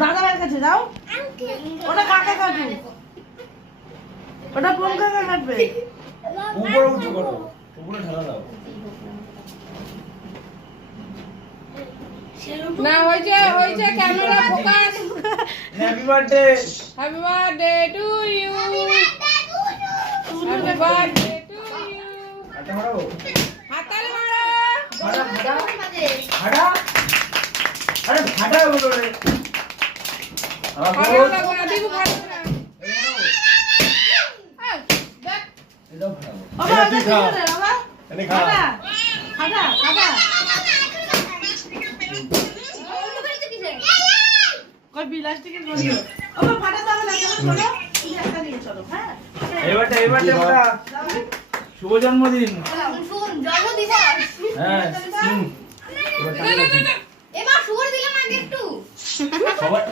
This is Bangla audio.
দাদা ভাইয়ের কাছে যাও। ওটা কাকে কাটবে? ওটা কোন কাকে কাটবে? উপরে উঁচু করো, উপরে ঢালা দাও। না হয়েছে হয়েছে, camera focus. Happy birthday. Happy birthday to you. Happy birthday to you. আটা মারো, হাতালে মারো। ফাটা ফাটা ফাটা, আরে ফাটা বলো রে। ভালো লাগবে না, দিবু ভালো না। দেখ এটাও ফাটাবো। বাবা এটা এটা তুই কি খা। করে বাবা? এটা খা। খাটা খাটা খাটা কই বিলাসটিকে বলি। বাবা ফাটা যাবে না, চলো চলো তুমি একটা নিয়ে চলো। হ্যাঁ এবারটা ওটা শুভ জন্মদিন। হ্যাঁ এবারটা না না না এবার শুয়োর দিলাম আগে একটু সবার